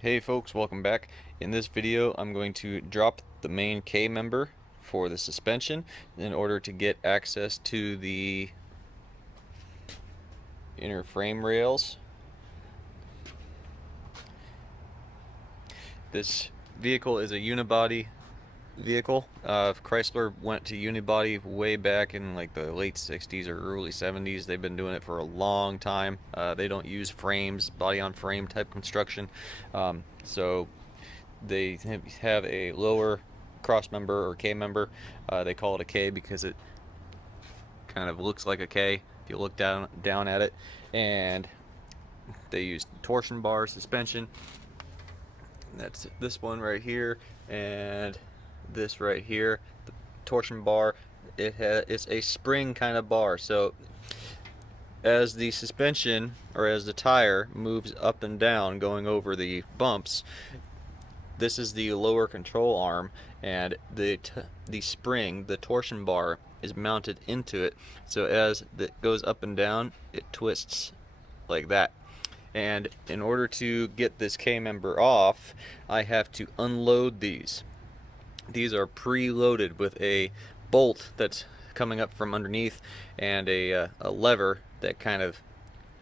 Hey folks, welcome back. In this video I'm going to drop the main K member for the suspension in order to get access to the inner frame rails. This vehicle is a unibody vehicle. Chrysler went to unibody way back in like the late 60s or early 70s. They've been doing it for a long time. They don't use frames, body on frame type construction. So they have a lower cross member or K member. They call it a K because it kind of looks like a K if you look down at it. And they use torsion bar suspension. That's this one right here and this right here. The torsion bar, it's a spring kind of bar. So as the suspension or as the tire moves up and down going over the bumps, this is the lower control arm, and the spring, the torsion bar, is mounted into it. So as it goes up and down, it twists like that. And in order to get this K member off, I have to unload these. These are pre-loaded with a bolt that's coming up from underneath and a lever that kind of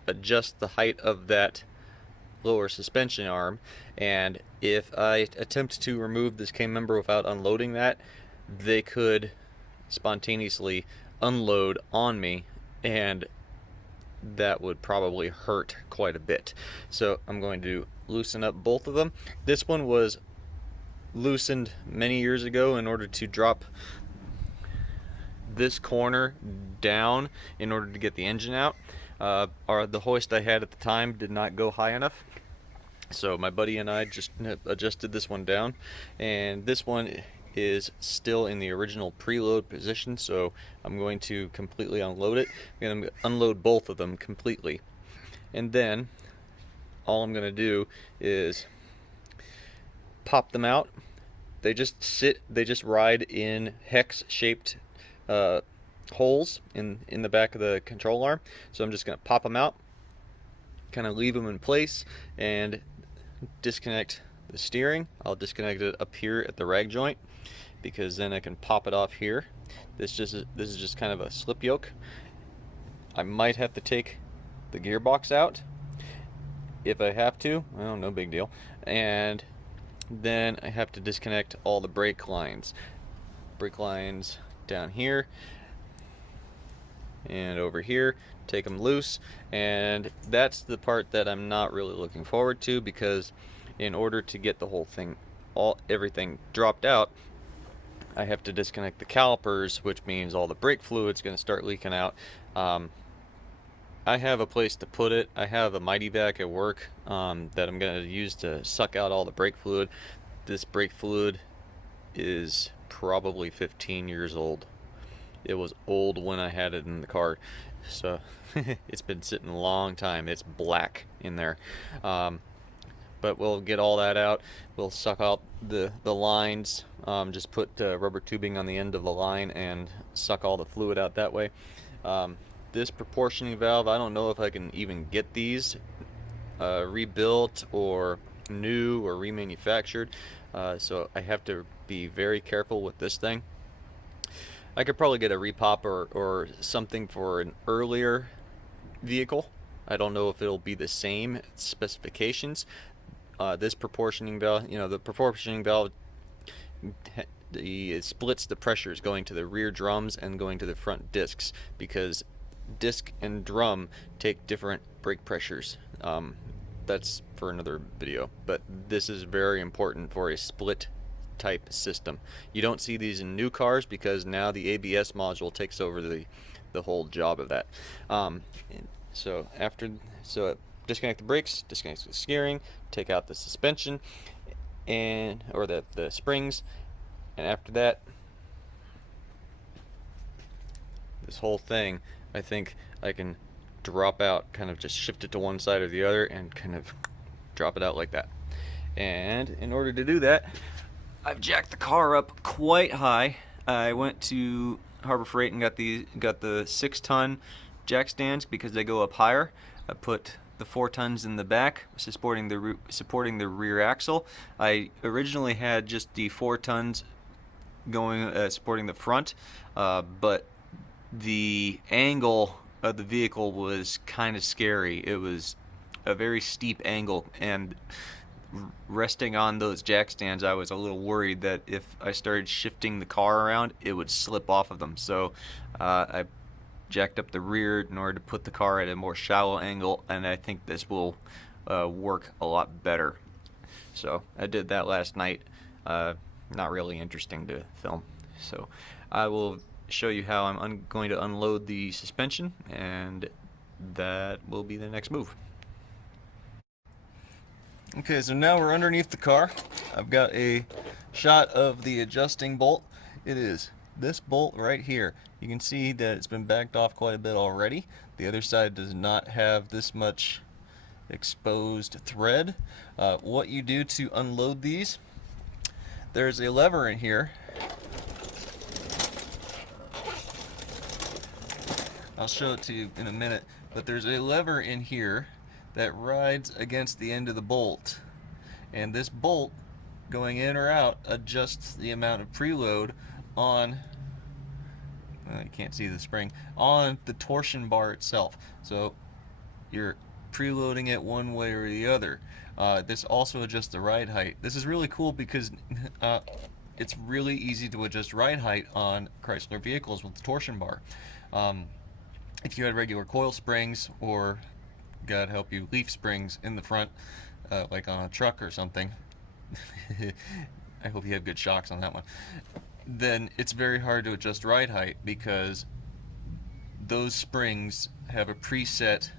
adjusts the height of that lower suspension arm. And if I attempt to remove this K member without unloading that, they could spontaneously unload on me, and that would probably hurt quite a bit. So I'm going to loosen up both of them. This one was loosened many years ago in order to drop this corner down in order to get the engine out. The hoist I had at the time did not go high enough, so my buddy and I just adjusted this one down, and this one is still in the original preload position, so I'm going to completely unload it. I'm going to unload both of them completely, and then all I'm going to do is pop them out. They just ride in hex shaped holes in the back of the control arm. So I'm just going to pop them out, kind of leave them in place, and disconnect the steering. I'll disconnect it up here at the rag joint, because then I can pop it off here. This is just kind of a slip yoke. I might have to take the gearbox out if I have to. Well, no big deal. And then I have to disconnect all the brake lines. Brake lines down here and over here, take them loose, and that's the part that I'm not really looking forward to, because in order to get the whole thing, everything dropped out, I have to disconnect the calipers, which means all the brake fluid's going to start leaking out. I have a place to put it. I have a Mighty Vac at work that I'm going to use to suck out all the brake fluid. This brake fluid is probably 15 years old. It was old when I had it in the car, so it's been sitting a long time. It's black in there. But we'll get all that out. We'll suck out the lines, just put rubber tubing on the end of the line and suck all the fluid out that way. This proportioning valve, I don't know if I can even get these rebuilt or new or remanufactured, so I have to be very careful with this thing. I could probably get a repop or something for an earlier vehicle. I don't know if it'll be the same specifications. This proportioning valve, the proportioning valve, it splits the pressures going to the rear drums and going to the front discs, because disc and drum take different brake pressures. That's for another video, but this is very important for a split type system. You don't see these in new cars because now the ABS module takes over the whole job of that. So disconnect the brakes, disconnect the steering, take out the suspension or the springs, and after that, this whole thing, I think I can drop out, kind of just shift it to one side or the other and kind of drop it out like that. And in order to do that, I've jacked the car up quite high. I went to Harbor Freight and got the 6-ton jack stands because they go up higher. I put the 4 tons in the back, supporting the rear axle. I originally had just the 4 tons going supporting the front, but the angle of the vehicle was kind of scary. It was a very steep angle, and resting on those jack stands, I was a little worried that if I started shifting the car around, it would slip off of them. So I jacked up the rear in order to put the car at a more shallow angle, and I think this will work a lot better. So I did that last night. Not really interesting to film. So I will show you how I'm going to unload the suspension, and that will be the next move. Okay, so now we're underneath the car. I've got a shot of the adjusting bolt. It is this bolt right here. You can see that it's been backed off quite a bit already. The other side does not have this much exposed thread. What you do to unload these, there's a lever in here. I'll show it to you in a minute, but there's a lever in here that rides against the end of the bolt, and this bolt going in or out adjusts the amount of preload on, you can't see the spring, on the torsion bar itself. So you're preloading it one way or the other. This also adjusts the ride height. This is really cool because it's really easy to adjust ride height on Chrysler vehicles with the torsion bar. If you had regular coil springs, or God help you, leaf springs in the front, like on a truck or something, I hope you have good shocks on that one, then it's very hard to adjust ride height because those springs have a preset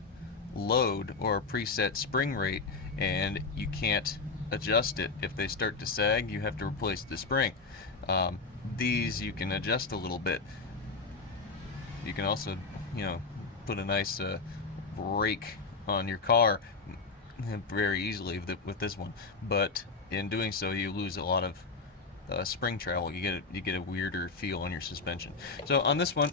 load or a preset spring rate, and you can't adjust it. If they start to sag, you have to replace the spring. These you can adjust a little bit. You can also, put a nice brake on your car very easily with this one, but in doing so you lose a lot of spring travel. You get a weirder feel on your suspension. So on this one,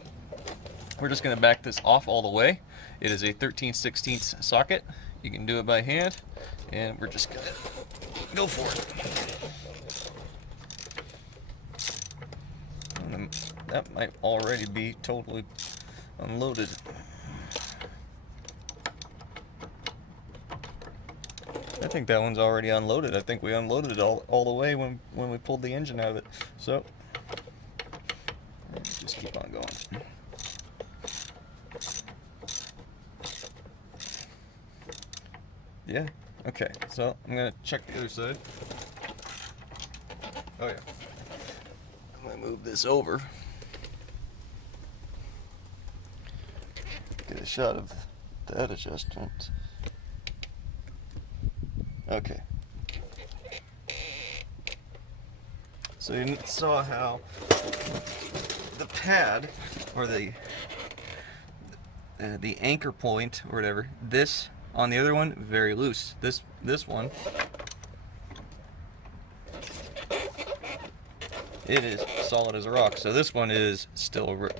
we're just going to back this off all the way. It is a 13/16 socket. You can do it by hand, and we're just going to go for it. And that might already be totally unloaded. I think that one's already unloaded. I think we unloaded it all the way when we pulled the engine out of it. So just keep on going. Yeah, okay, so I'm gonna check the other side. Oh yeah. I'm gonna move this over. Get a shot of that adjustment. Okay. So you saw how the pad, or the anchor point or whatever, this on the other one very loose. This one, it is solid as a rock. So this one is still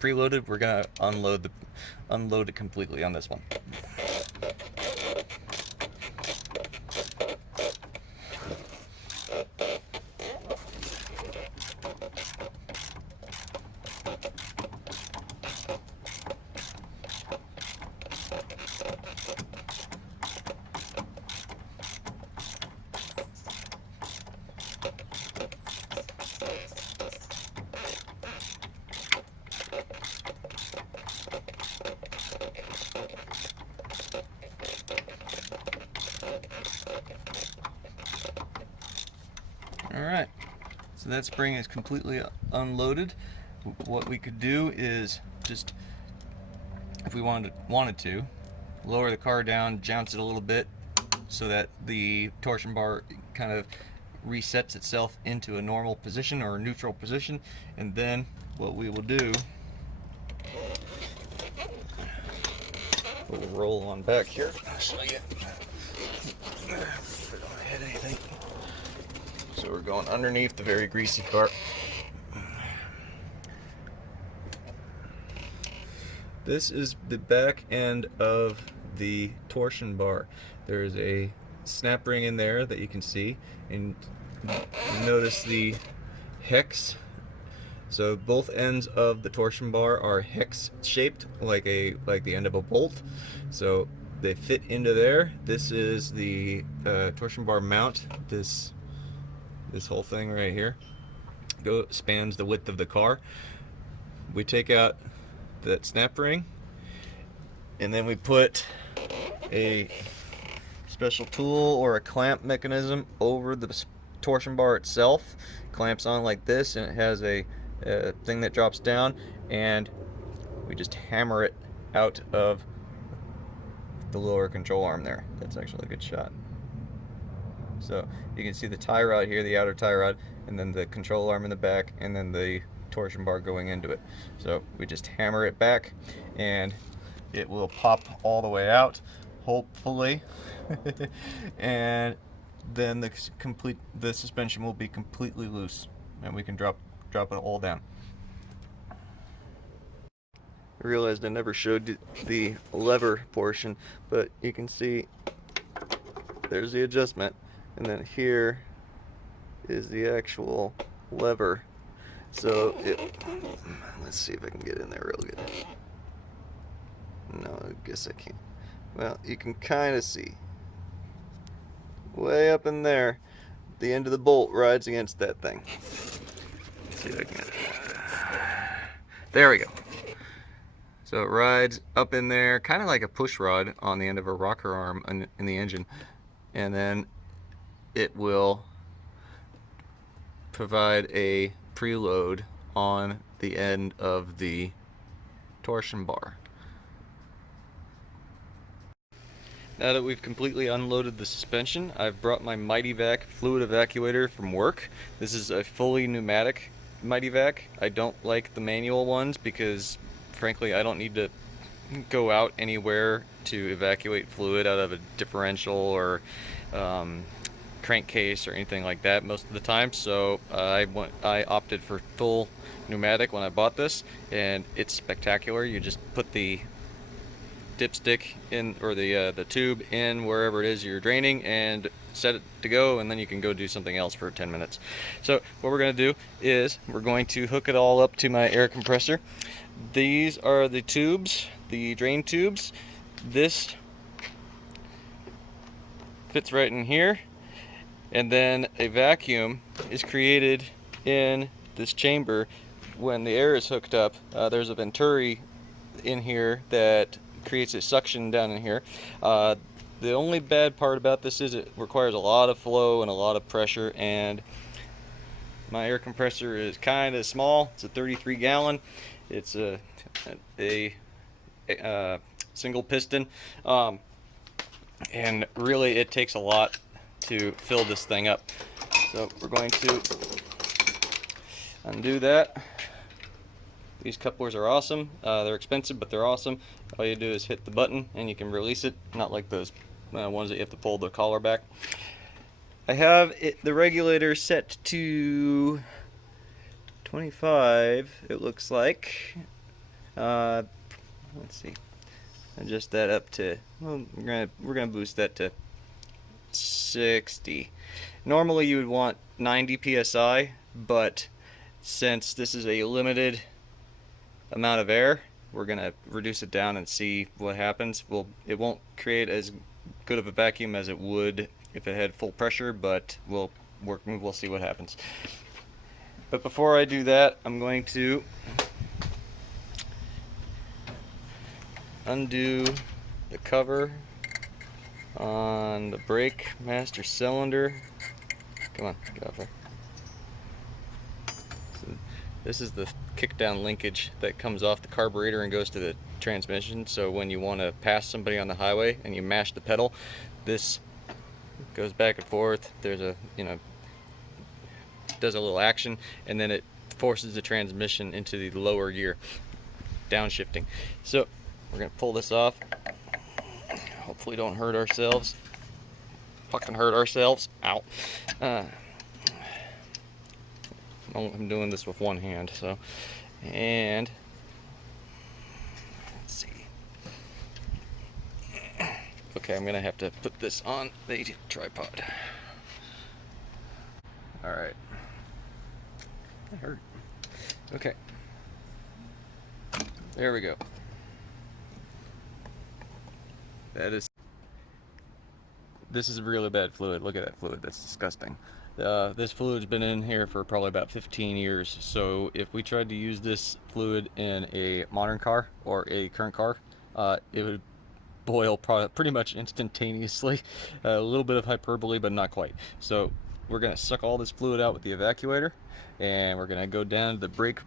preloaded. We're gonna unload it completely on this one. Alright, so that spring is completely unloaded. What we could do is just, if we wanted to, lower the car down, jounce it a little bit so that the torsion bar kind of resets itself into a normal position or a neutral position, and then what we will do, we'll roll on back here so you don't hit anything. So we're going underneath the very greasy car. This is the back end of the torsion bar. There's a snap ring in there that you can see, and you notice the hex. So both ends of the torsion bar are hex shaped, like the end of a bolt. So they fit into there. This is the torsion bar mount. This whole thing right here spans the width of the car. We take out that snap ring, and then we put a special tool or a clamp mechanism over the torsion bar itself. Clamps on like this, and it has a thing that drops down, and we just hammer it out of the lower control arm there. That's actually a good shot. So you can see the tie rod here, the outer tie rod, and then the control arm in the back, and then the torsion bar going into it. So we just hammer it back, and it will pop all the way out, hopefully. And then the suspension will be completely loose, and we can drop it all down. I realized I never showed the lever portion, but you can see there's the adjustment, and then here is the actual lever. So let's see if I can get in there real good. No, I guess I can't. Well, you can kind of see way up in there, the end of the bolt rides against that thing. Let's see if I can get it. There we go. So it rides up in there, kind of like a push rod on the end of a rocker arm in the engine, and then it will provide a preload on the end of the torsion bar. Now that we've completely unloaded the suspension, I've brought my Mighty Vac fluid evacuator from work. This is a fully pneumatic Mighty Vac. I don't like the manual ones because, frankly, I don't need to go out anywhere to evacuate fluid out of a differential or crankcase or anything like that most of the time. So I opted for full pneumatic when I bought this, and it's spectacular. You just put the dipstick in, or the tube in wherever it is you're draining, and set it to go, and then you can go do something else for 10 minutes. So what we're going to do is we're going to hook it all up to my air compressor. These are the tubes, the drain tubes. This fits right in here, and then a vacuum is created in this chamber when the air is hooked up. There's a venturi in here that creates a suction down in here. The only bad part about this is it requires a lot of flow and a lot of pressure, and my air compressor is kind of small. It's a 33 gallon. It's a single piston, and really it takes a lot to fill this thing up. So we're going to undo that. These couplers are awesome. They're expensive, but they're awesome. All you do is hit the button and you can release it, not like those ones that you have to pull the collar back. I have the regulator set to 25, it looks like. Let's see. Adjust that up to, well, we're gonna boost that to 60. Normally you would want 90 psi, but since this is a limited amount of air, we're gonna reduce it down and see what happens. It won't create as good of a vacuum as it would if it had full pressure, but we'll see what happens. But before I do that, I'm going to undo the cover on the brake master cylinder. Come on, get off there. So this is the kickdown linkage that comes off the carburetor and goes to the transmission. So when you want to pass somebody on the highway and you mash the pedal, this goes back and forth. There's a, does a little action, and then it forces the transmission into the lower gear, downshifting. So we're gonna pull this off. Hopefully don't hurt ourselves. Fucking hurt ourselves. Ow. I'm doing this with one hand, so. And let's see. Okay, I'm gonna have to put this on the tripod. Alright. That hurt. Okay. There we go. This is really bad fluid. Look at that fluid. That's disgusting. This fluid's been in here for probably about 15 years. So if we tried to use this fluid in a modern car or a current car, it would boil pretty much instantaneously. A little bit of hyperbole, but not quite. So we're gonna suck all this fluid out with the evacuator, and we're gonna go down to the brake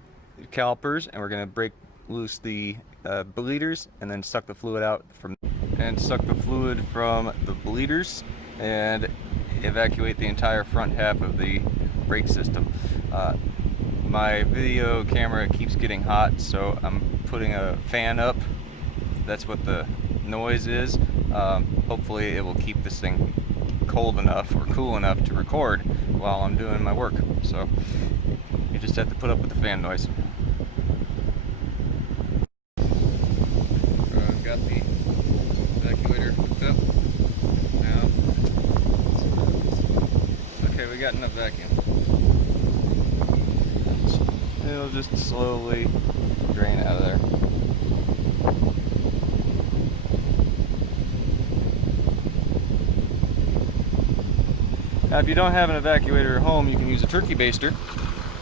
calipers, and we're gonna break loose the bleeders, and then suck the fluid out from the bleeders and evacuate the entire front half of the brake system. My video camera keeps getting hot, so I'm putting a fan up. That's what the noise is. Hopefully it will keep this thing cold enough or cool enough to record while I'm doing my work. So you just have to put up with the fan noise. Got the evacuator hooked up. Now, okay, we got enough vacuum. It'll just slowly drain out of there. Now, if you don't have an evacuator at home, you can use a turkey baster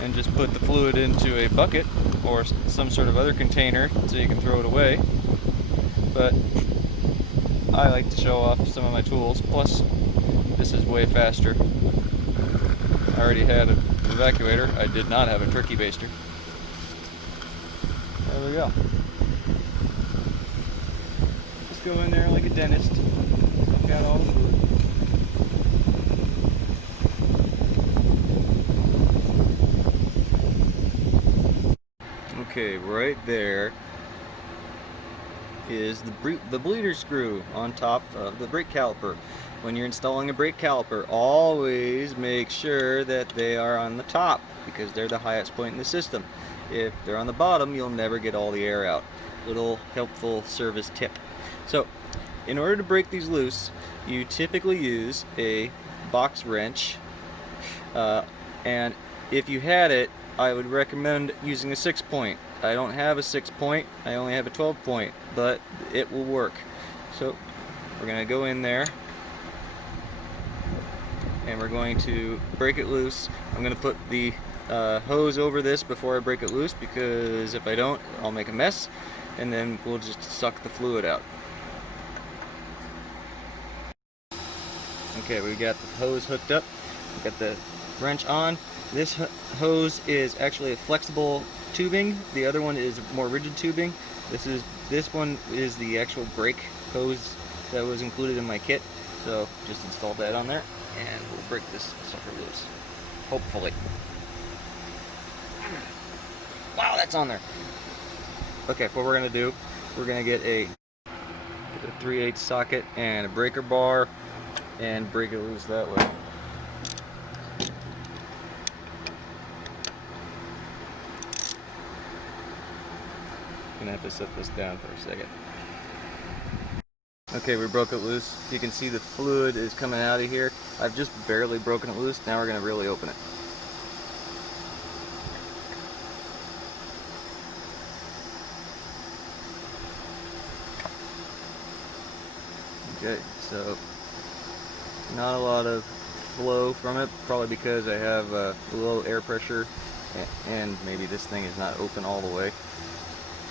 and just put the fluid into a bucket or some sort of other container so you can throw it away. But I like to show off some of my tools. Plus, this is way faster. I already had an evacuator. I did not have a turkey baster. There we go. Just go in there like a dentist. Suck out all the fluid. Okay, right there is the bleeder screw on top of the brake caliper. When you're installing a brake caliper, always make sure that they are on the top because they're the highest point in the system. If they're on the bottom, you'll never get all the air out. Little helpful service tip. So, in order to break these loose, you typically use a box wrench, and if you had it, I would recommend using a 6-point. I don't have a 6-point, I only have a 12-point, but it will work. So we're going to go in there and we're going to break it loose. I'm going to put the hose over this before I break it loose because if I don't, I'll make a mess, and then we'll just suck the fluid out. Okay, we got the hose hooked up, we got the wrench on. This hose is actually a flexible tubing. The other one is more rigid tubing. This one is the actual brake hose that was included in my kit. So just install that on there, and we'll break this sucker loose. Hopefully. Wow, that's on there. Okay, what we're gonna do? We're gonna get a 3/8 socket and a breaker bar, and break it loose that way. Gonna have to set this down for a second. Okay, we broke it loose. You can see the fluid is coming out of here. I've just barely broken it loose. Now we're gonna really open it. Okay, so not a lot of flow from it, probably because I have low air pressure and maybe this thing is not open all the way.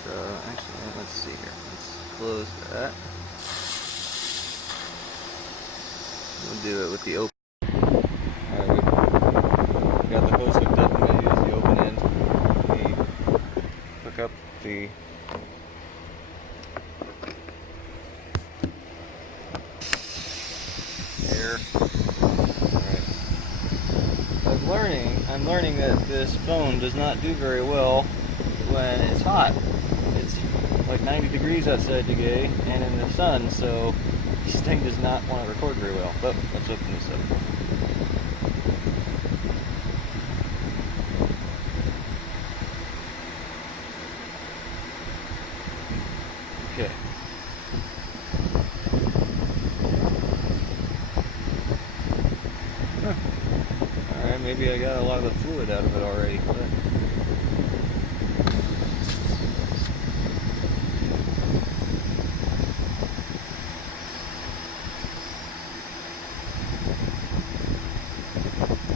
So actually, let's see here. Let's close that. We'll do it with the open. Alright, we got the hose hooked up. I'm going to use the open end. We hook up the air. Alright. I'm learning that this phone does not do very well when it's hot. It's like 90 degrees outside today and in the sun, so this thing does not want to record very well. But let's open this up. Okay. maybe I got a lot of the fluid out of it already. But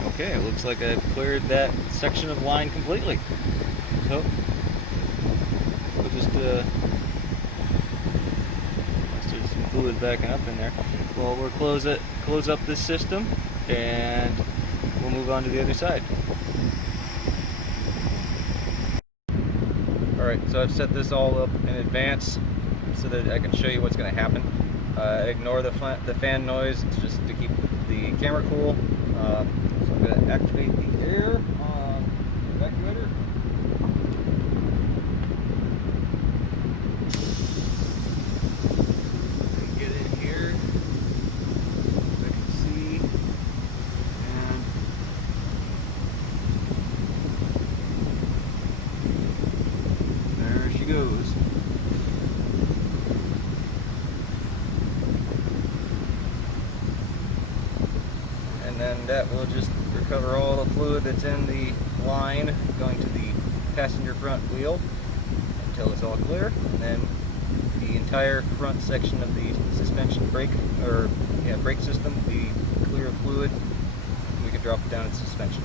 okay, it looks like I've cleared that section of line completely. So we'll just there's some fluid backing up in there. Well, we'll close up this system, and we'll move on to the other side. All right, so I've set this all up in advance so that I can show you what's going to happen. Ignore the fan noise. It's just to keep the camera cool. So I'm going to activate the air on the evacuator. Get in here, if I can see, and there she goes. And then that will just recover all the fluid that's in the line going to the passenger front wheel until it's all clear, and then the entire front section of the suspension brake system will be clear of fluid, and we can drop it down its suspension.